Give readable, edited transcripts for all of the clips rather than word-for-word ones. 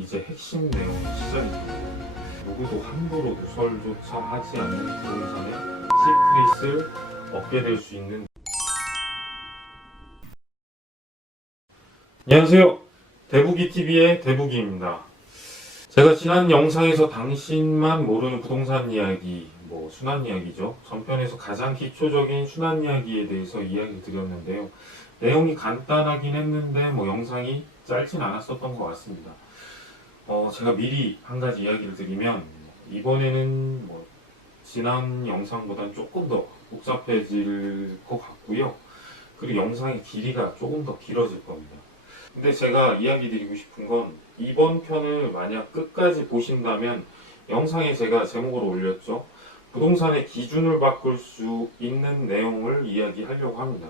이제 핵심 내용이 시작이 됩니다. 누구도 함부로 누설조차 하지 않는 부동산의 시크릿을 얻게 될 수 있는. 안녕하세요. 대부기TV의 대부기입니다. 제가 지난 영상에서 당신만 모르는 부동산 이야기, 순환 이야기죠. 전편에서 가장 기초적인 순환 이야기에 대해서 이야기 드렸는데요. 내용이 간단하긴 했는데 영상이 짧진 않았었던 것 같습니다. 제가 미리 한 가지 이야기를 드리면 이번에는 지난 영상보다는 조금 더 복잡해질 것 같고요. 그리고 영상의 길이가 조금 더 길어질 겁니다. 근데 제가 이야기 드리고 싶은 건 이번 편을 만약 끝까지 보신다면 영상에 제가 제목으로 올렸죠. 부동산의 기준을 바꿀 수 있는 내용을 이야기하려고 합니다.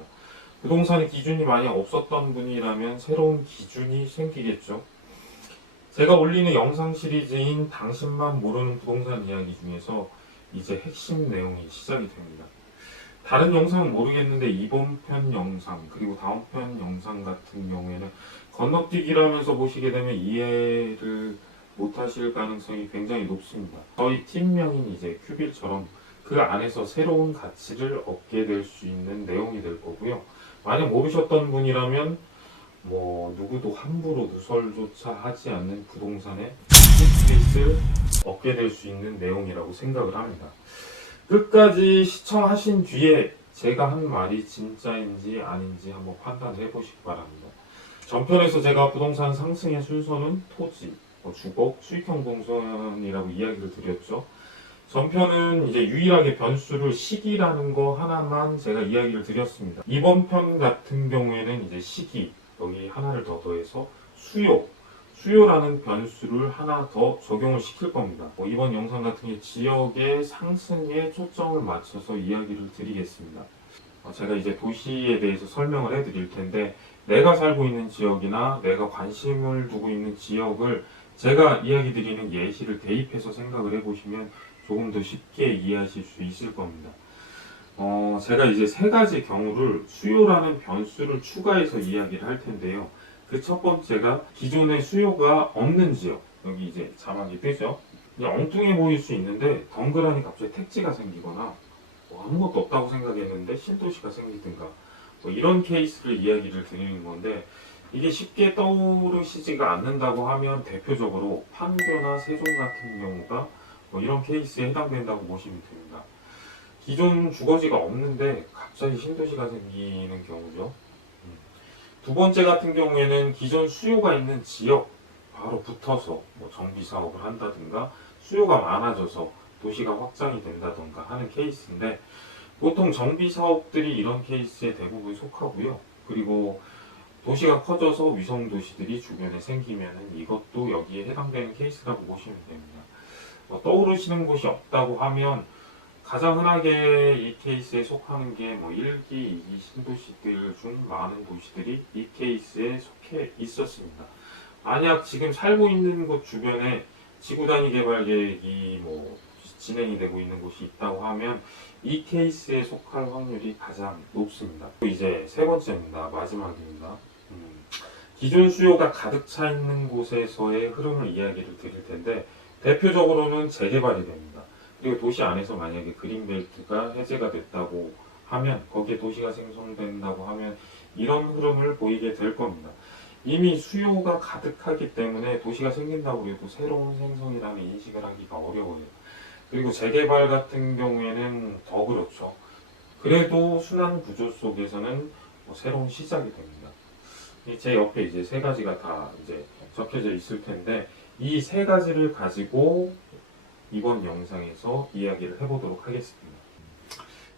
부동산의 기준이 만약 없었던 분이라면 새로운 기준이 생기겠죠. 제가 올리는 영상 시리즈인 당신만 모르는 부동산 이야기 중에서 이제 핵심 내용이 시작이 됩니다. 다른 영상은 모르겠는데 이번 편 영상 그리고 다음 편 영상 같은 경우에는 건너뛰기라면서 보시게 되면 이해를 못하실 가능성이 굉장히 높습니다. 저희 팀명인 이제 큐빌처럼 그 안에서 새로운 가치를 얻게 될 수 있는 내용이 될 거고요. 만약 모르셨던 분이라면 누구도 함부로 누설조차 하지 않는 부동산의 시크릿을 얻게 될 수 있는 내용이라고 생각을 합니다. 끝까지 시청하신 뒤에 제가 한 말이 진짜인지 아닌지 한번 판단해 보시기 바랍니다. 전편에서 제가 부동산 상승의 순서는 토지, 주거, 수익형 부동산이라고 이야기를 드렸죠. 전편은 이제 유일하게 변수를 시기라는 거 하나만 제가 이야기를 드렸습니다. 이번 편 같은 경우에는 이제 시기, 여기 하나를 더 더해서 수요라는 변수를 하나 더 적용을 시킬 겁니다. 이번 영상 같은 경우 지역의 상승에 초점을 맞춰서 이야기를 드리겠습니다. 제가 이제 도시에 대해서 설명을 해드릴 텐데 내가 살고 있는 지역이나 내가 관심을 두고 있는 지역을 제가 이야기 드리는 예시를 대입해서 생각을 해보시면 조금 더 쉽게 이해하실 수 있을 겁니다. 제가 이제 세 가지 경우를 수요라는 변수를 추가해서 이야기를 할 텐데요. 그 첫 번째가 기존에 수요가 없는 지역. 여기 이제 자막이 뜨죠. 그냥 엉뚱해 보일 수 있는데 덩그러니 갑자기 택지가 생기거나 아무것도 없다고 생각했는데 신도시가 생기든가 이런 케이스를 이야기를 드리는 건데 이게 쉽게 떠오르시지가 않는다고 하면 대표적으로 판교나 세종 같은 경우가 이런 케이스에 해당된다고 보시면 됩니다. 기존 주거지가 없는데 갑자기 신도시가 생기는 경우죠. 두 번째 같은 경우에는 기존 수요가 있는 지역 바로 붙어서 정비 사업을 한다든가 수요가 많아져서 도시가 확장이 된다든가 하는 케이스인데 보통 정비 사업들이 이런 케이스에 대부분 속하고요. 그리고 도시가 커져서 위성 도시들이 주변에 생기면은 이것도 여기에 해당되는 케이스라고 보시면 됩니다. 떠오르시는 곳이 없다고 하면 가장 흔하게 이 케이스에 속하는 게 1기, 2기 신도시들 중 많은 도시들이 이 케이스에 속해 있었습니다. 만약 지금 살고 있는 곳 주변에 지구 단위 개발 계획이 진행이 되고 있는 곳이 있다고 하면 이 케이스에 속할 확률이 가장 높습니다. 이제 세 번째입니다. 마지막입니다. 기존 수요가 가득 차 있는 곳에서의 흐름을 이야기를 드릴 텐데 대표적으로는 재개발이 됩니다. 그리고 도시 안에서 만약에 그린벨트가 해제가 됐다고 하면 거기에 도시가 생성된다고 하면 이런 흐름을 보이게 될 겁니다. 이미 수요가 가득하기 때문에 도시가 생긴다고 해도 새로운 생성이라는 인식을 하기가 어려워요. 그리고 재개발 같은 경우에는 더 그렇죠. 그래도 순환 구조 속에서는 새로운 시작이 됩니다. 제 옆에 이제 세 가지가 다 이제 적혀져 있을 텐데 이 세 가지를 가지고 이번 영상에서 이야기를 해보도록 하겠습니다.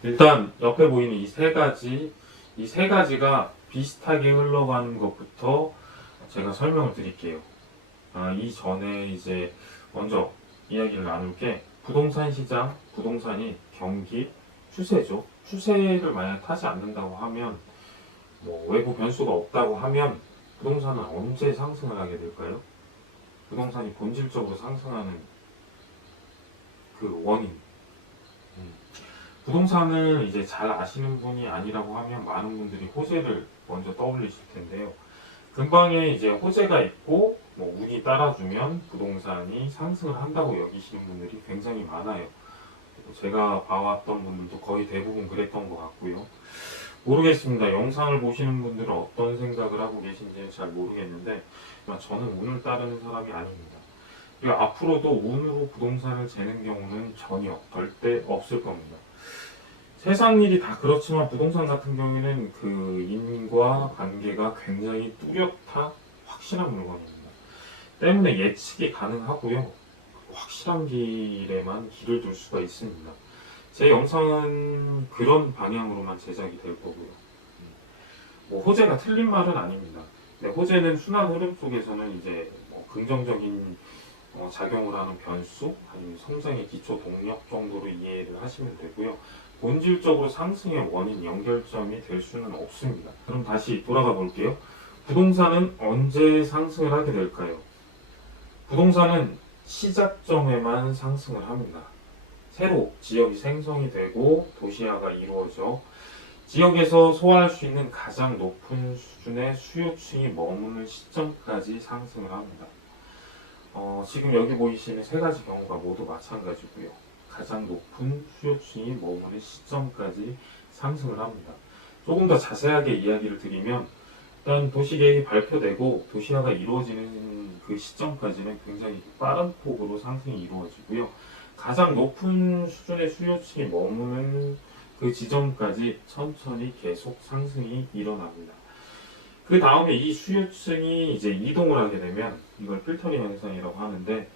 일단 옆에 보이는 이 세 가지가 비슷하게 흘러가는 것부터 제가 설명을 드릴게요. 이전에 이제 먼저 이야기를 나눌 게 부동산 시장, 부동산이 경기, 추세죠. 추세를 만약 타지 않는다고 하면 외부 변수가 없다고 하면 부동산은 언제 상승을 하게 될까요? 부동산이 본질적으로 상승하는 그 원인. 부동산을 이제 잘 아시는 분이 아니라고 하면 많은 분들이 호재를 먼저 떠올리실 텐데요. 근방에 이제 호재가 있고 뭐 운이 따라주면 부동산이 상승을 한다고 여기시는 분들이 굉장히 많아요. 제가 봐왔던 분들도 거의 대부분 그랬던 것 같고요. 모르겠습니다. 영상을 보시는 분들은 어떤 생각을 하고 계신지는 잘 모르겠는데 저는 운을 따르는 사람이 아닙니다. 그리고 앞으로도 운으로 부동산을 재는 경우는 전혀 절대 없을 겁니다. 세상 일이 다 그렇지만 부동산 같은 경우에는 그 인과 관계가 굉장히 뚜렷한 확실한 물건입니다. 때문에 예측이 가능하고요. 확실한 길에만 길을 둘 수가 있습니다. 제 영상은 그런 방향으로만 제작이 될 거고요. 뭐 호재가 틀린 말은 아닙니다. 호재는 순환 흐름 속에서는 이제 뭐 긍정적인 작용을 하는 변수, 아니면 성장의 기초 동력 정도로 이해를 하시면 되고요. 본질적으로 상승의 원인, 연결점이 될 수는 없습니다. 그럼 다시 돌아가 볼게요. 부동산은 언제 상승을 하게 될까요? 부동산은 시작점에만 상승을 합니다. 새로 지역이 생성이 되고 도시화가 이루어져 지역에서 소화할 수 있는 가장 높은 수준의 수요층이 머무는 시점까지 상승을 합니다. 지금 여기 보이시는 세 가지 경우가 모두 마찬가지고요. 가장 높은 수요층이 머무는 시점까지 상승을 합니다. 조금 더 자세하게 이야기를 드리면 일단 도시계획이 발표되고 도시화가 이루어지는 그 시점까지는 굉장히 빠른 폭으로 상승이 이루어지고요. 가장 높은 수준의 수요층이 머무는 그 지점까지 천천히 계속 상승이 일어납니다. 그 다음에 이 수요층이 이제 이동을 하게 되면 이걸 필터링 현상이라고 하는데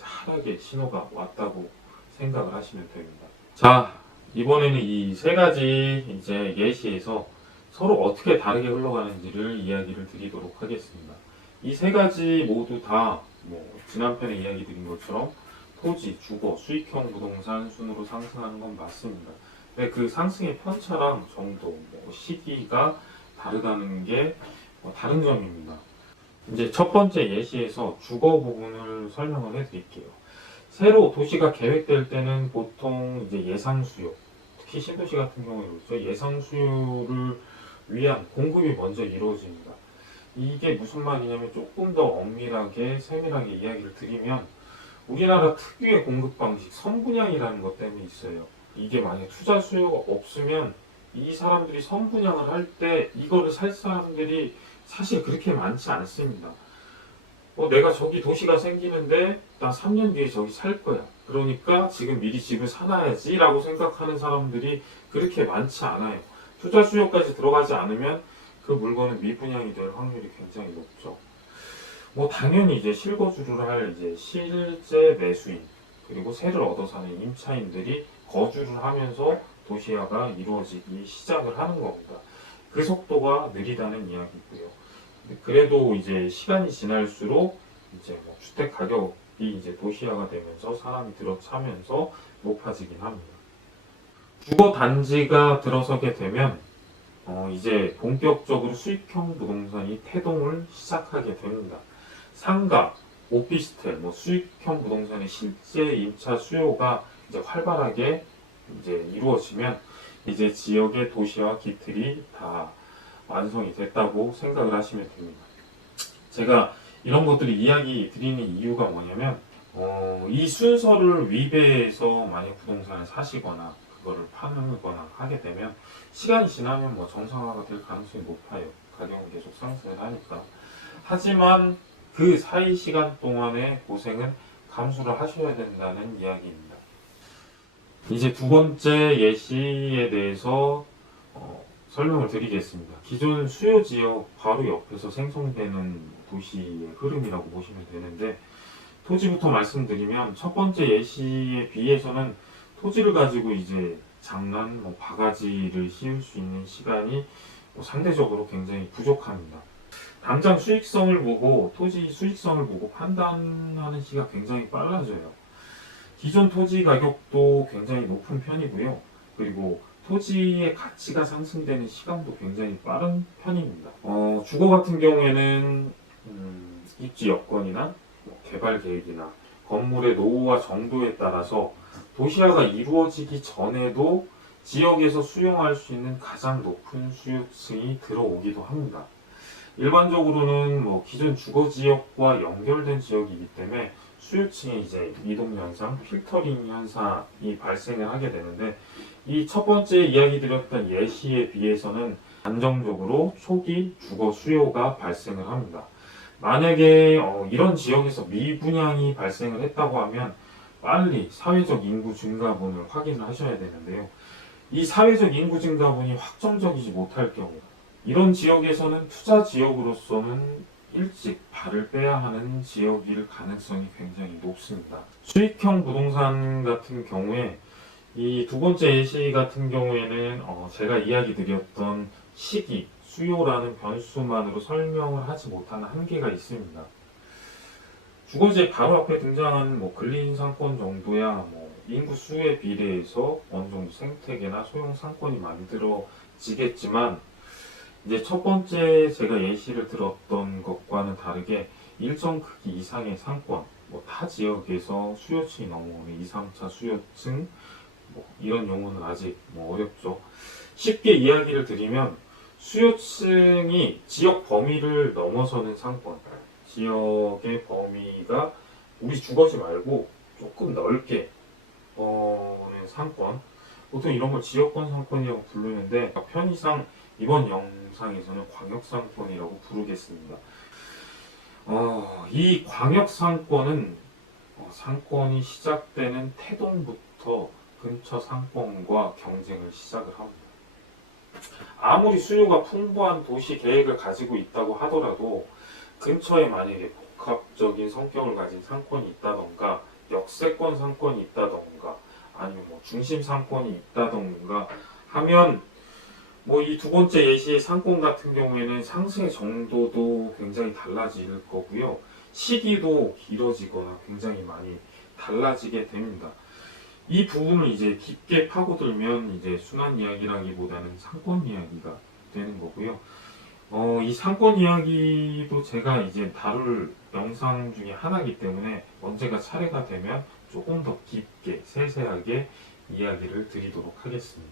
하락의 신호가 왔다고 생각을 하시면 됩니다. 자, 이번에는 이 세 가지 이제 예시에서 서로 어떻게 다르게 흘러가는지를 이야기를 드리도록 하겠습니다. 이 세 가지 모두 다 뭐 지난 편에 이야기 드린 것처럼 토지, 주거, 수익형 부동산 순으로 상승하는 건 맞습니다. 근데 그 상승의 편차랑 정도, 시기가 다르다는 게 다른 점입니다. 이제 첫 번째 예시에서 주거 부분을 설명을 해드릴게요. 새로 도시가 계획될 때는 보통 이제 예상 수요, 특히 신도시 같은 경우에 그렇죠. 예상 수요를 위한 공급이 먼저 이루어집니다. 이게 무슨 말이냐면 조금 더 엄밀하게 세밀하게 이야기를 드리면 우리나라 특유의 공급 방식 선분양이라는 것 때문에 있어요. 이게 만약 투자 수요가 없으면 이 사람들이 선분양을 할 때 이거를 살 사람들이 사실 그렇게 많지 않습니다. 내가 저기 도시가 생기는데 나 3년 뒤에 저기 살 거야. 그러니까 지금 미리 집을 사놔야지 라고 생각하는 사람들이 그렇게 많지 않아요. 투자 수요까지 들어가지 않으면 그 물건은 미분양이 될 확률이 굉장히 높죠. 당연히 이제 실거주를 할 이제 실제 매수인 그리고 세를 얻어 사는 임차인들이 거주를 하면서 도시화가 이루어지기 시작을 하는 겁니다. 그 속도가 느리다는 이야기고요. 그래도 이제 시간이 지날수록 이제 주택 가격이 이제 도시화가 되면서 사람이 들어차면서 높아지긴 합니다. 주거 단지가 들어서게 되면 이제 본격적으로 수익형 부동산이 태동을 시작하게 됩니다. 상가, 오피스텔, 수익형 부동산의 실제 임차 수요가 이제 활발하게 이제 이루어지면 이제 지역의 도시화 기틀이 다 완성이 됐다고 생각을 하시면 됩니다. 제가 이런 것들을 이야기 드리는 이유가 뭐냐면 이 순서를 위배해서 만약 부동산을 사시거나 그거를 파는거나 하게 되면 시간이 지나면 정상화가 될 가능성이 높아요. 가격은 계속 상승을 하니까. 하지만 그 사이 시간 동안의 고생은 감수를 하셔야 된다는 이야기입니다. 이제 두 번째 예시에 대해서 설명을 드리겠습니다. 기존 수요 지역 바로 옆에서 생성되는 도시의 흐름이라고 보시면 되는데 토지부터 말씀드리면 첫 번째 예시에 비해서는 토지를 가지고 이제 장난, 바가지를 씌울 수 있는 시간이 상대적으로 굉장히 부족합니다. 당장 수익성을 보고 토지 수익성을 보고 판단하는 시기가 굉장히 빨라져요. 기존 토지 가격도 굉장히 높은 편이고요. 그리고 토지의 가치가 상승되는 시간도 굉장히 빠른 편입니다. 주거 같은 경우에는 입지 여건이나 개발 계획이나 건물의 노후와 정도에 따라서 도시화가 이루어지기 전에도 지역에서 수용할 수 있는 가장 높은 수요층이 들어오기도 합니다. 일반적으로는 뭐 기존 주거 지역과 연결된 지역이기 때문에 수요층에 이제 이동 현상, 필터링 현상이 발생을 하게 되는데, 이 첫 번째 이야기 드렸던 예시에 비해서는 안정적으로 초기 주거 수요가 발생을 합니다. 만약에 이런 지역에서 미분양이 발생을 했다고 하면 빨리 사회적 인구 증가분을 확인을 하셔야 되는데요. 이 사회적 인구 증가분이 확정적이지 못할 경우, 이런 지역에서는 투자 지역으로서는 일찍 발을 빼야 하는 지역일 가능성이 굉장히 높습니다. 수익형 부동산 같은 경우에 이 두 번째 예시 같은 경우에는 제가 이야기 드렸던 시기, 수요라는 변수만으로 설명을 하지 못하는 한계가 있습니다. 주거지의 바로 앞에 등장하는 뭐 근린 상권 정도야 뭐 인구 수에 비례해서 어느 정도 생태계나 소형 상권이 만들어지겠지만, 이제 첫 번째 제가 예시를 들었던 것과는 다르게 일정 크기 이상의 상권, 뭐 타 지역에서 수요층이 넘어오는 2, 3차 수요층, 뭐 이런 용어는 아직 뭐 어렵죠. 쉽게 이야기를 드리면 수요층이 지역 범위를 넘어서는 상권, 지역의 범위가 우리 주거지 말고 조금 넓게 는 상권, 보통 이런 걸 지역권 상권이라고 부르는데 편의상 이번 영상에서는 광역상권이라고 부르겠습니다. 이 광역상권은 상권이 시작되는 태동부터 근처 상권과 경쟁을 시작을 합니다. 아무리 수요가 풍부한 도시 계획을 가지고 있다고 하더라도 근처에 만약에 복합적인 성격을 가진 상권이 있다던가 역세권 상권이 있다던가 아니면 뭐 중심 상권이 있다던가 하면 뭐 이 두 번째 예시의 상권 같은 경우에는 상승의 정도도 굉장히 달라질 거고요. 시기도 길어지거나 굉장히 많이 달라지게 됩니다. 이 부분을 이제 깊게 파고들면 이제 순환 이야기라기보다는 상권 이야기가 되는 거고요. 이 상권 이야기도 제가 이제 다룰 영상 중에 하나이기 때문에 언제가 차례가 되면 조금 더 깊게 세세하게 이야기를 드리도록 하겠습니다.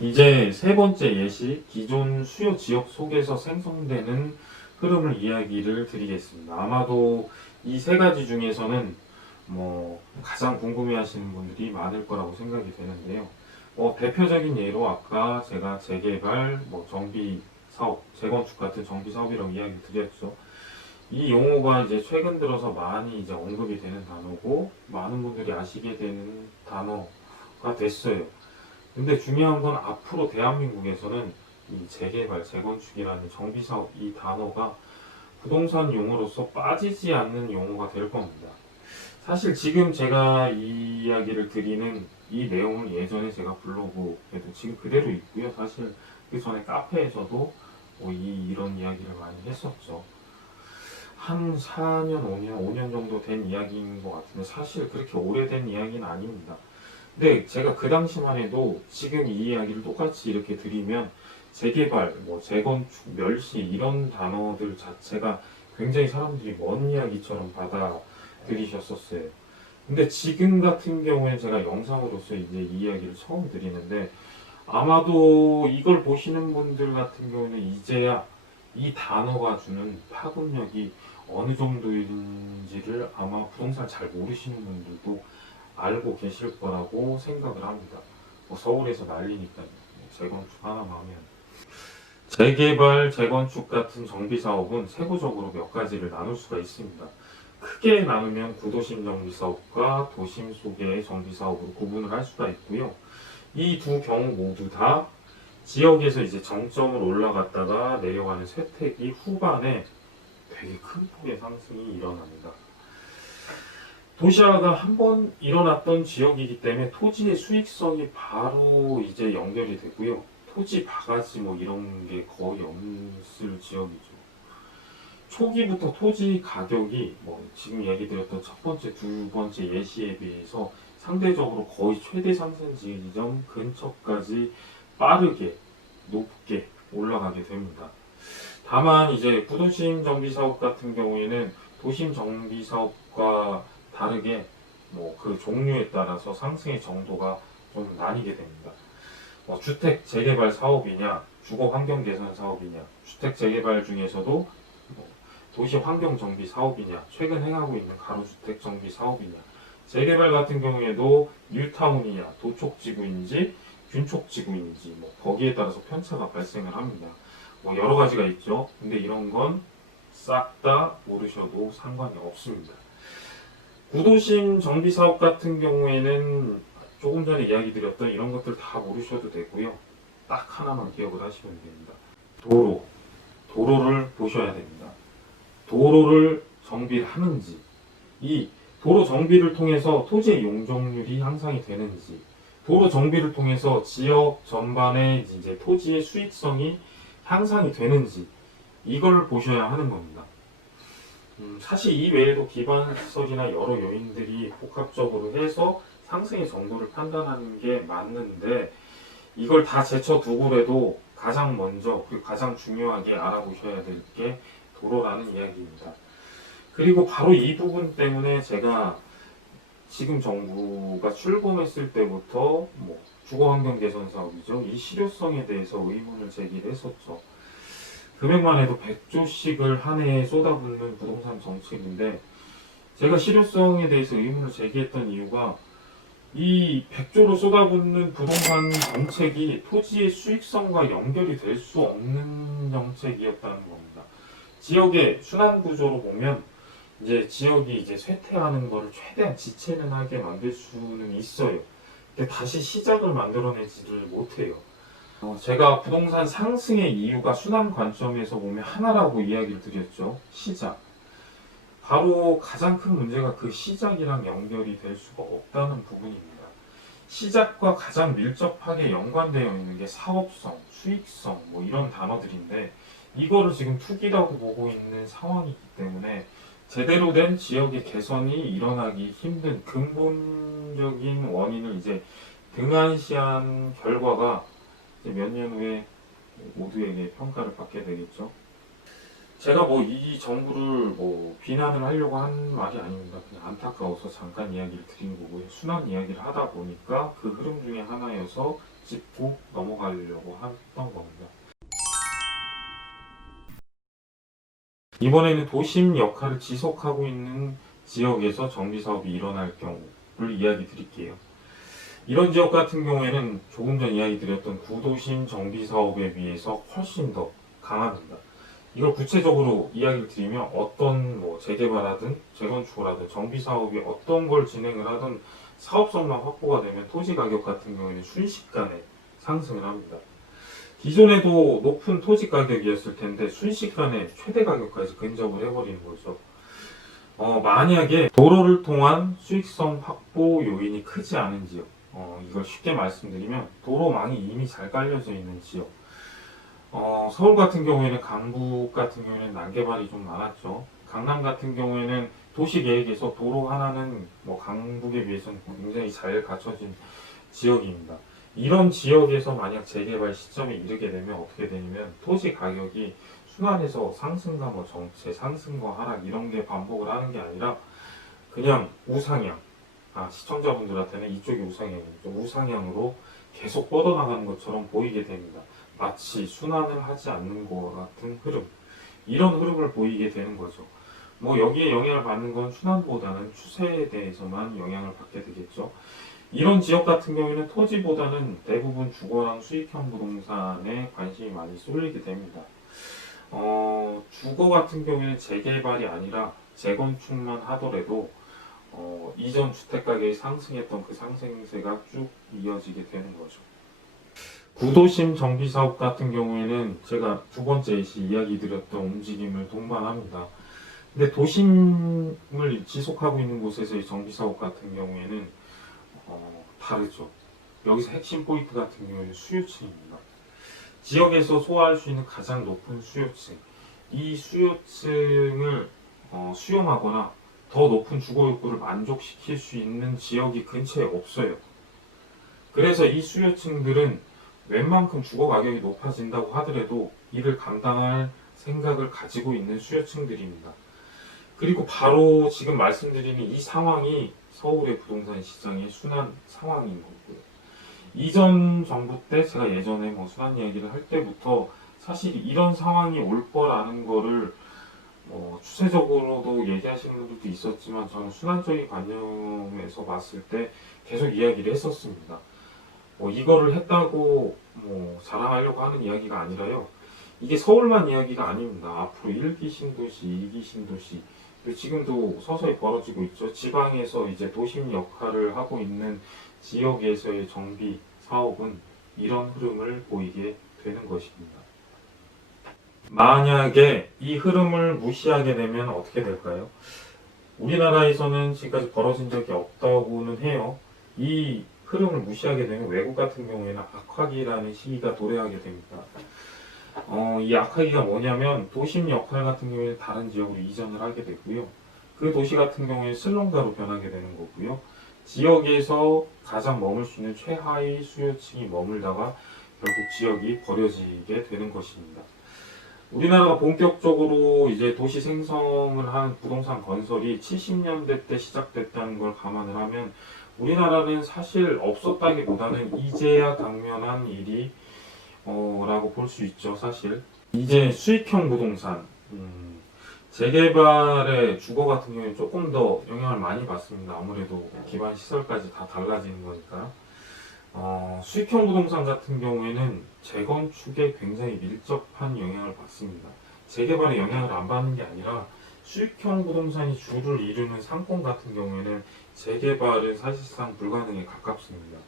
이제 세 번째 예시, 기존 수요 지역 속에서 생성되는 흐름을 이야기를 드리겠습니다. 아마도 이 세 가지 중에서는 뭐 가장 궁금해하시는 분들이 많을 거라고 생각이 되는데요. 대표적인 예로 아까 제가 재개발, 뭐 정비 사업, 재건축 같은 정비 사업이라고 이야기 드렸죠. 이 용어가 이제 최근 들어서 많이 이제 언급이 되는 단어고 많은 분들이 아시게 되는 단어가 됐어요. 근데 중요한 건 앞으로 대한민국에서는 이 재개발, 재건축이라는 정비 사업 이 단어가 부동산 용어로서 빠지지 않는 용어가 될 겁니다. 사실 지금 제가 이 이야기를 드리는 이 내용을 예전에 제가 블로그에도 지금 그대로 있고요. 사실 그 전에 카페에서도 이런 이야기를 많이 했었죠. 한 4년, 5년 정도 된 이야기인 것 같은데 사실 그렇게 오래된 이야기는 아닙니다. 근데 제가 그 당시만 해도 지금 이 이야기를 똑같이 이렇게 드리면 재개발, 뭐 재건축, 멸시 이런 단어들 자체가 굉장히 사람들이 먼 이야기처럼 받아들이셨었어요. 근데 지금 같은 경우에 제가 영상으로서 이제 이 이야기를 처음 드리는데 아마도 이걸 보시는 분들 같은 경우는 이제야 이 단어가 주는 파급력이 어느 정도인지를 아마 부동산 잘 모르시는 분들도 알고 계실 거라고 생각을 합니다. 뭐 서울에서 난리니까요. 재건축 하나만 하면. 재개발, 재건축 같은 정비 사업은 세부적으로 몇 가지를 나눌 수가 있습니다. 크게 나누면 구도심 정비 사업과 도심 속의 정비 사업으로 구분을 할 수가 있고요. 이 두 경우 모두 다 지역에서 이제 정점을 올라갔다가 내려가는 쇠퇴기 후반에 되게 큰 폭의 상승이 일어납니다. 도시화가 한번 일어났던 지역이기 때문에 토지의 수익성이 바로 이제 연결이 되고요. 토지 바가지 뭐 이런 게 거의 없을 지역이죠. 초기부터 토지 가격이 뭐 지금 얘기 드렸던 첫 번째, 두 번째 예시에 비해서 상대적으로 거의 최대 상승 지점 근처까지 빠르게 높게 올라가게 됩니다. 다만 이제 구도심 정비 사업 같은 경우에는 도심 정비 사업과 다르게 뭐 그 종류에 따라서 상승의 정도가 좀 나뉘게 됩니다. 주택 재개발 사업이냐, 주거 환경 개선 사업이냐, 주택 재개발 중에서도 도시 환경 정비 사업이냐, 최근 행하고 있는 가로주택 정비 사업이냐, 재개발 같은 경우에도 뉴타운이냐, 도촉지구인지 균촉지구인지 거기에 따라서 편차가 발생을 합니다. 여러 가지가 있죠. 근데 이런 건 싹 다 모르셔도 상관이 없습니다. 구도심 정비 사업 같은 경우에는 조금 전에 이야기 드렸던 이런 것들 다 모르셔도 되고요. 딱 하나만 기억을 하시면 됩니다. 도로를 보셔야 됩니다. 도로를 정비를 하는지, 이 도로 정비를 통해서 토지의 용적률이 향상이 되는지, 도로 정비를 통해서 지역 전반의 이제 토지의 수익성이 향상이 되는지, 이걸 보셔야 하는 겁니다. 사실 이 외에도 기반시설이나 여러 요인들이 복합적으로 해서 상승의 정도를 판단하는 게 맞는데, 이걸 다 제쳐두고라도 가장 먼저 그리고 가장 중요하게 알아보셔야 될 게 도로라는 이야기입니다. 그리고 바로 이 부분 때문에 제가 지금 정부가 출범했을 때부터 주거환경 개선 사업이죠. 이 실효성에 대해서 의문을 제기를 했었죠. 금액만 해도 100조씩을 한 해에 쏟아붓는 부동산 정책인데, 제가 실효성에 대해서 의문을 제기했던 이유가 이 100조로 쏟아붓는 부동산 정책이 토지의 수익성과 연결이 될 수 없는 정책이었다는 겁니다. 지역의 순환 구조로 보면 이제 지역이 이제 쇠퇴하는 것을 최대한 지체는 하게 만들 수는 있어요. 근데 다시 시작을 만들어내지를 못해요. 제가 부동산 상승의 이유가 순환 관점에서 보면 하나라고 이야기를 드렸죠. 시작. 바로 가장 큰 문제가 그 시작이랑 연결이 될 수가 없다는 부분입니다. 시작과 가장 밀접하게 연관되어 있는 게 사업성, 수익성 이런 단어들인데, 이거를 지금 투기라고 보고 있는 상황이기 때문에 제대로 된 지역의 개선이 일어나기 힘든 근본적인 원인을 이제 등한시한 결과가 몇 년 후에 모두에게 평가를 받게 되겠죠. 제가 이 정부를 비난을 하려고 한 말이 아닙니다. 그냥 안타까워서 잠깐 이야기를 드린 거고요. 순환 이야기를 하다 보니까 그 흐름 중에 하나여서 짚고 넘어가려고 했던 겁니다. 이번에는 도심 역할을 지속하고 있는 지역에서 정비사업이 일어날 경우를 이야기 드릴게요. 이런 지역 같은 경우에는 조금 전 이야기 드렸던 구도심 정비사업에 비해서 훨씬 더 강합니다. 이걸 구체적으로 이야기를 드리면 어떤 재개발하든 재건축을 하든 정비사업이 어떤 걸 진행을 하든 사업성만 확보가 되면 토지 가격 같은 경우에는 순식간에 상승을 합니다. 기존에도 높은 토지 가격이었을 텐데 순식간에 최대 가격까지 근접을 해버리는 거죠. 만약에 도로를 통한 수익성 확보 요인이 크지 않은 지역, 이걸 쉽게 말씀드리면 도로망이 이미 잘 깔려져 있는 지역, 서울 같은 경우에는 강북 같은 경우에는 난개발이 좀 많았죠. 강남 같은 경우에는 도시계획에서 도로 하나는 강북에 비해서는 굉장히 잘 갖춰진 지역입니다. 이런 지역에서 만약 재개발 시점에 이르게 되면 어떻게 되냐면 토지 가격이 순환해서 상승과 정체, 상승과 하락 이런 게 반복을 하는 게 아니라 그냥 우상향, 시청자분들한테는 이쪽이 우상향이죠. 우상향으로 계속 뻗어나가는 것처럼 보이게 됩니다. 마치 순환을 하지 않는 것 같은 흐름, 이런 흐름을 보이게 되는 거죠. 여기에 영향을 받는 건 순환보다는 추세에 대해서만 영향을 받게 되겠죠. 이런 지역 같은 경우에는 토지보다는 대부분 주거랑 수익형 부동산에 관심이 많이 쏠리게 됩니다. 주거 같은 경우에는 재개발이 아니라 재건축만 하더라도 이전 주택 가격이 상승했던 그 상승세가 쭉 이어지게 되는 거죠. 구도심 정비사업 같은 경우에는 제가 두 번째 이야기 드렸던 움직임을 동반합니다. 근데 도심을 지속하고 있는 곳에서의 정비사업 같은 경우에는 다르죠. 여기서 핵심 포인트 같은 경우에는 수요층입니다. 지역에서 소화할 수 있는 가장 높은 수요층, 이 수요층을 수용하거나 더 높은 주거 욕구를 만족시킬 수 있는 지역이 근처에 없어요. 그래서 이 수요층들은 웬만큼 주거 가격이 높아진다고 하더라도 이를 감당할 생각을 가지고 있는 수요층들입니다. 그리고 바로 지금 말씀드리는 이 상황이 서울의 부동산 시장의 순환 상황인 거고요. 이전 정부 때 제가 예전에 뭐 순환 이야기를 할 때부터 사실 이런 상황이 올 거라는 거를 추세적으로도 얘기하시는 분들도 있었지만 저는 순환적인 관념에서 봤을 때 계속 이야기를 했었습니다. 이거를 했다고 자랑하려고 하는 이야기가 아니라요. 이게 서울만 이야기가 아닙니다. 앞으로 1기 신도시, 2기 신도시, 그리고 지금도 서서히 벌어지고 있죠. 지방에서 이제 도심 역할을 하고 있는 지역에서의 정비 사업은 이런 흐름을 보이게 되는 것입니다. 만약에 이 흐름을 무시하게 되면 어떻게 될까요? 우리나라에서는 지금까지 벌어진 적이 없다고는 해요. 이 흐름을 무시하게 되면 외국 같은 경우에는 악화기라는 시기가 도래하게 됩니다. 이 악화기가 뭐냐면 도심 역할 같은 경우에는 다른 지역으로 이전을 하게 되고요. 그 도시 같은 경우에 슬럼가로 변하게 되는 거고요. 지역에서 가장 머물 수 있는 최하위 수요층이 머물다가 결국 지역이 버려지게 되는 것입니다. 우리나라가 본격적으로 이제 도시 생성을 한 부동산 건설이 70년대 때 시작됐다는 걸 감안을 하면 우리나라는 사실 없었다기보다는 이제야 당면한 일이 라고 볼 수 있죠. 사실 이제 수익형 부동산 재개발의 주거 같은 경우에 조금 더 영향을 많이 받습니다. 아무래도 기반 시설까지 다 달라지는 거니까. 수익형 부동산 같은 경우에는 재건축에 굉장히 밀접한 영향을 받습니다. 재개발에 영향을 안 받는 게 아니라 수익형 부동산이 주를 이루는 상권 같은 경우에는 재개발은 사실상 불가능에 가깝습니다.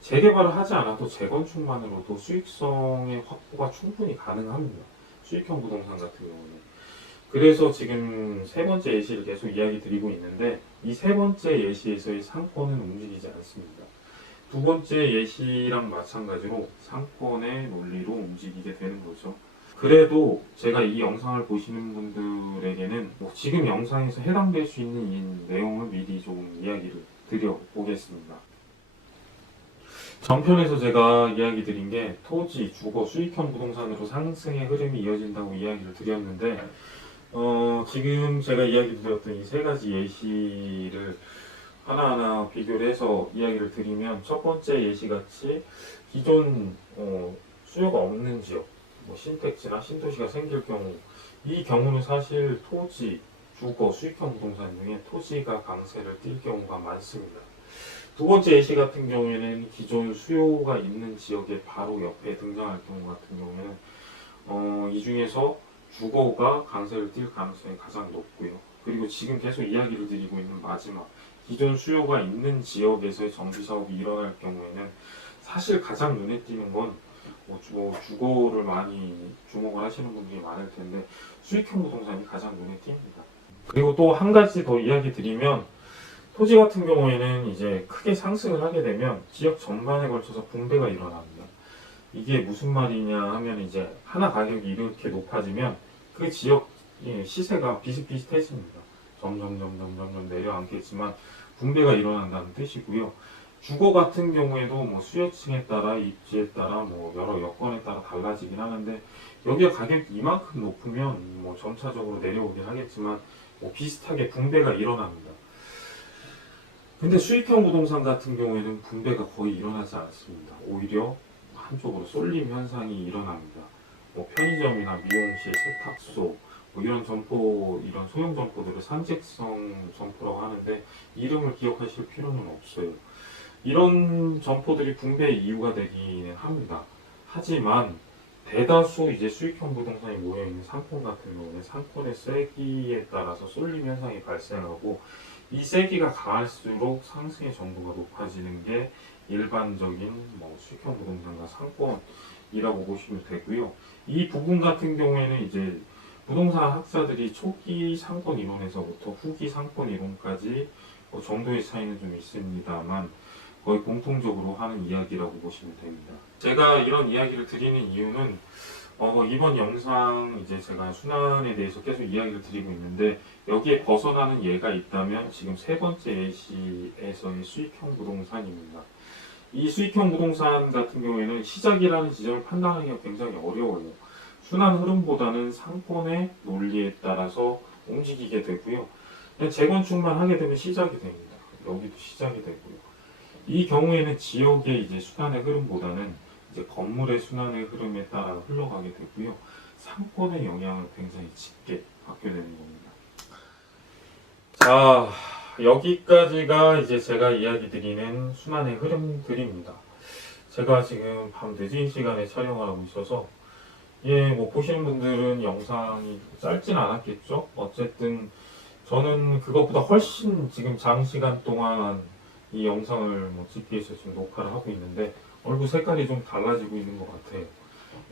재개발을 하지 않아도 재건축만으로도 수익성의 확보가 충분히 가능합니다. 수익형 부동산 같은 경우는. 그래서 지금 세 번째 예시를 계속 이야기 드리고 있는데 이 세 번째 예시에서의 상권은 움직이지 않습니다. 두 번째 예시랑 마찬가지로 상권의 논리로 움직이게 되는 거죠. 그래도 제가 이 영상을 보시는 분들에게는 지금 영상에서 해당될 수 있는 이 내용을 미리 조금 이야기를 드려보겠습니다. 전편에서 제가 이야기 드린 게 토지, 주거, 수익형 부동산으로 상승의 흐름이 이어진다고 이야기를 드렸는데 지금 제가 이야기 드렸던 이 세 가지 예시를 하나하나 비교를 해서 이야기를 드리면 첫 번째 예시같이 기존 수요가 없는 지역, 신택지나 신도시가 생길 경우 이 경우는 사실 토지, 주거, 수익형 부동산 중에 토지가 강세를 띨 경우가 많습니다. 두 번째 예시 같은 경우에는 기존 수요가 있는 지역의 바로 옆에 등장할 경우 같은 경우에는 이 중에서 주거가 강세를 띨 가능성이 가장 높고요. 그리고 지금 계속 이야기를 드리고 있는 마지막 기존 수요가 있는 지역에서의 정비 사업이 일어날 경우에는 사실 가장 눈에 띄는 건 주거를 많이 주목을 하시는 분들이 많을 텐데 수익형 부동산이 가장 눈에 띕니다. 그리고 또 한 가지 더 이야기 드리면 토지 같은 경우에는 이제 크게 상승을 하게 되면 지역 전반에 걸쳐서 붕괴가 일어납니다. 이게 무슨 말이냐 하면 이제 하나 가격이 이렇게 높아지면 그 지역 시세가 비슷비슷해집니다. 점점 내려앉겠지만 붕괴가 일어난다는 뜻이고요. 주거 같은 경우에도 수요층에 따라 입지에 따라 여러 여건에 따라 달라지긴 하는데 여기가 가격이 이만큼 높으면 점차적으로 내려오긴 하겠지만 비슷하게 붕괴가 일어납니다. 근데 수익형 부동산 같은 경우에는 붕괴가 거의 일어나지 않습니다. 오히려 한쪽으로 쏠림 현상이 일어납니다. 편의점이나 미용실, 세탁소 이런 점포, 이런 소형 점포들을 산책성 점포라고 하는데 이름을 기억하실 필요는 없어요. 이런 점포들이 붕괴의 이유가 되기는 합니다. 하지만 대다수 이제 수익형 부동산이 모여있는 상권 같은 경우는 상권의 세기에 따라서 쏠림 현상이 발생하고 이 세기가 강할수록 상승의 정도가 높아지는 게 일반적인 수익형 부동산과 상권이라고 보시면 되고요. 이 부분 같은 경우에는 이제 부동산 학자들이 초기 상권 이론에서부터 후기 상권 이론까지 정도의 차이는 좀 있습니다만 거의 공통적으로 하는 이야기라고 보시면 됩니다. 제가 이런 이야기를 드리는 이유는 이번 영상 이제 제가 순환에 대해서 계속 이야기를 드리고 있는데 여기에 벗어나는 예가 있다면 지금 세 번째 예시에서의 수익형 부동산입니다. 이 수익형 부동산 같은 경우에는 시작이라는 지점을 판단하기가 굉장히 어려워요. 순환 흐름보다는 상권의 논리에 따라서 움직이게 되고요. 그냥 재건축만 하게 되면 시작이 됩니다. 여기도 시작이 되고요. 이 경우에는 지역의 이제 순환의 흐름보다는 이제 건물의 순환의 흐름에 따라 흘러가게 되고요. 상권의 영향을 굉장히 짙게 받게 되는 겁니다. 자, 여기까지가 이제 제가 이야기 드리는 순환의 흐름들입니다. 제가 지금 밤 늦은 시간에 촬영을 하고 있어서 뭐 보시는 분들은 영상이 짧진 않았겠죠? 어쨌든 저는 그것보다 훨씬 지금 장시간 동안 이 영상을 찍기 위해서 지금 녹화를 하고 있는데 얼굴 색깔이 좀 달라지고 있는 것 같아요.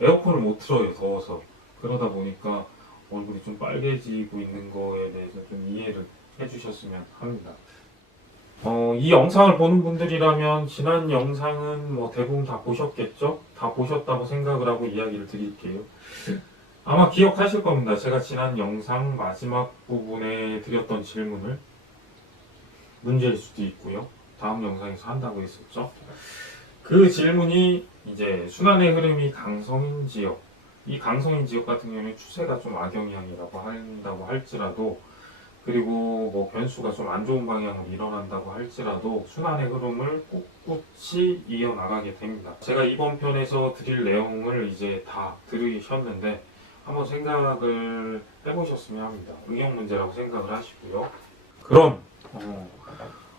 에어컨을 못 틀어요, 더워서. 그러다 보니까 얼굴이 좀 빨개지고 있는 거에 대해서 좀 이해를 해주셨으면 합니다. 이 영상을 보는 분들이라면 지난 영상은 대부분 다 보셨겠죠? 다 보셨다고 생각을 하고 이야기를 드릴게요. 아마 기억하실 겁니다. 제가 지난 영상 마지막 부분에 드렸던 질문을 문제일 수도 있고요. 다음 영상에서 한다고 했었죠. 그 질문이 이제 순환의 흐름이 강성인 지역, 이 강성인 지역 같은 경우는 추세가 좀 악영향이라고 한다고 할지라도, 그리고 변수가 좀 안 좋은 방향으로 일어난다고 할지라도 순환의 흐름을 꿋꿋이 이어나가게 됩니다. 제가 이번 편에서 드릴 내용을 이제 다 들으셨는데 한번 생각을 해보셨으면 합니다. 응용 문제라고 생각을 하시고요. 그럼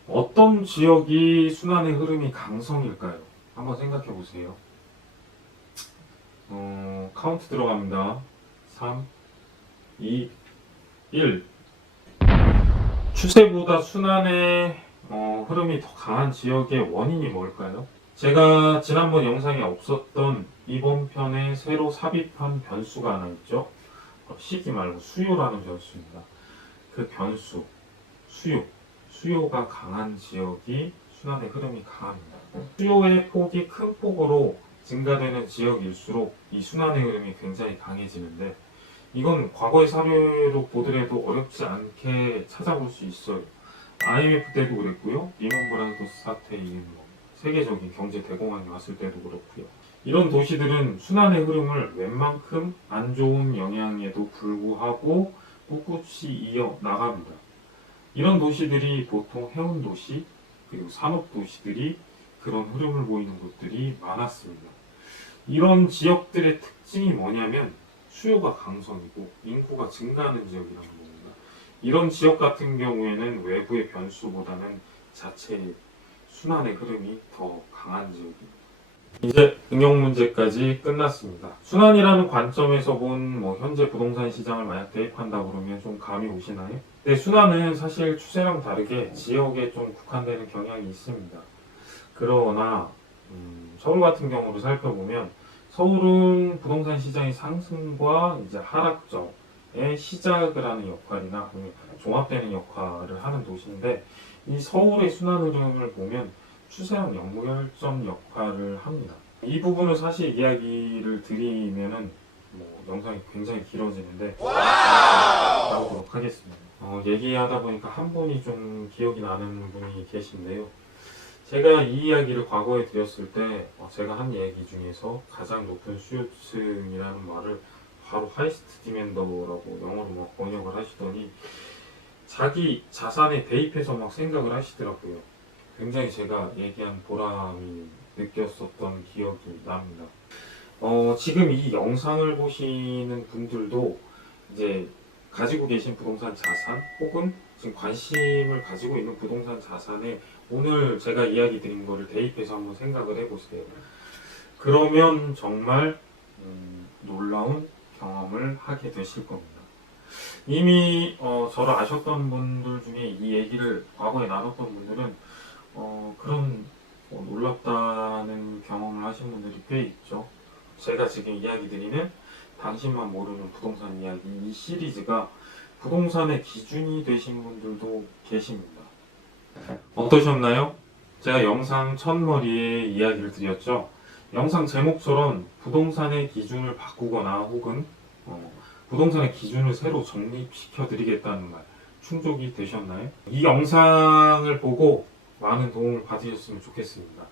어떤 지역이 순환의 흐름이 강성일까요? 한번 생각해 보세요. 카운트 들어갑니다. 3, 2, 1. 추세보다 순환의 흐름이 더 강한 지역의 원인이 뭘까요? 제가 지난번 영상에 없었던 이번 편에 새로 삽입한 변수가 하나 있죠. 시기 말고 수요라는 변수입니다. 그 변수, 수요가 강한 지역이 순환의 흐름이 강합니다. 수요의 폭이 큰 폭으로 증가되는 지역일수록 이 순환의 흐름이 굉장히 강해지는데, 이건 과거의 사례로 보더라도 어렵지 않게 찾아볼 수 있어요. IMF 때도 그랬고요. 리먼 브라더스 사태, 세계적인 경제 대공황이 왔을 때도 그렇고요. 이런 도시들은 순환의 흐름을 웬만큼 안 좋은 영향에도 불구하고 꿋꿋이 이어 나갑니다. 이런 도시들이 보통 해운 도시, 그리고 산업 도시들이 그런 흐름을 보이는 곳들이 많았습니다. 이런 지역들의 특징이 뭐냐면 수요가 강성이고 인구가 증가하는 지역이라는 겁니다. 이런 지역 같은 경우에는 외부의 변수보다는 자체의 순환의 흐름이 더 강한 지역입니다. 이제 응용 문제까지 끝났습니다. 순환이라는 관점에서 본 현재 부동산 시장을 만약 대입한다 그러면 좀 감이 오시나요? 근데 순환은 사실 추세랑 다르게 지역에 좀 국한되는 경향이 있습니다. 그러나 서울 같은 경우로 살펴보면 서울은 부동산 시장의 상승과 이제 하락점의 시작을 하는 역할이나 종합되는 역할을 하는 도시인데, 이 서울의 순환 흐름을 보면 추세랑 연결점 역할을 합니다. 이 부분을 사실 이야기를 드리면은 영상이 굉장히 길어지는데 나오도록 하겠습니다. 얘기하다 보니까 한 분이 좀 기억이 나는 분이 계신데요. 제가 이 이야기를 과거에 드렸을 때 제가 한 얘기 중에서 가장 높은 수요층이라는 말을 바로 하이스트 디맨더라고 영어로 번역을 하시더니 자기 자산에 대입해서 생각을 하시더라고요. 굉장히 제가 얘기한 보람이 느꼈었던 기억이 납니다. 지금 이 영상을 보시는 분들도 이제 가지고 계신 부동산 자산 혹은 지금 관심을 가지고 있는 부동산 자산에 오늘 제가 이야기 드린 거를 대입해서 한번 생각을 해보세요. 그러면 정말 놀라운 경험을 하게 되실 겁니다. 이미 저를 아셨던 분들 중에 이 얘기를 과거에 나눴던 분들은 그런 놀랍다는 경험을 하신 분들이 꽤 있죠. 제가 지금 이야기 드리는 당신만 모르는 부동산 이야기, 이 시리즈가 부동산의 기준이 되신 분들도 계십니다. 어떠셨나요? 제가 영상 첫머리에 이야기를 드렸죠. 영상 제목처럼 부동산의 기준을 바꾸거나 혹은 부동산의 기준을 새로 정립시켜 드리겠다는 말 충족이 되셨나요? 이 영상을 보고 많은 도움을 받으셨으면 좋겠습니다.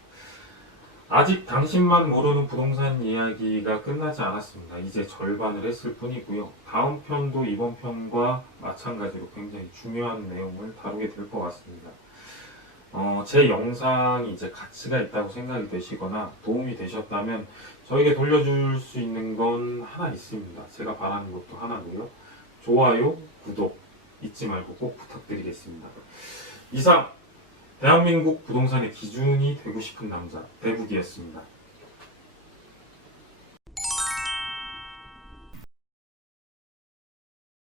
아직 당신만 모르는 부동산 이야기가 끝나지 않았습니다. 이제 절반을 했을 뿐이고요. 다음 편도 이번 편과 마찬가지로 굉장히 중요한 내용을 다루게 될 것 같습니다. 제 영상이 이제 가치가 있다고 생각이 되시거나 도움이 되셨다면 저에게 돌려줄 수 있는 건 하나 있습니다. 제가 바라는 것도 하나고요. 좋아요, 구독 잊지 말고 꼭 부탁드리겠습니다. 이상 대한민국 부동산의 기준이 되고 싶은 남자 대북이었습니다.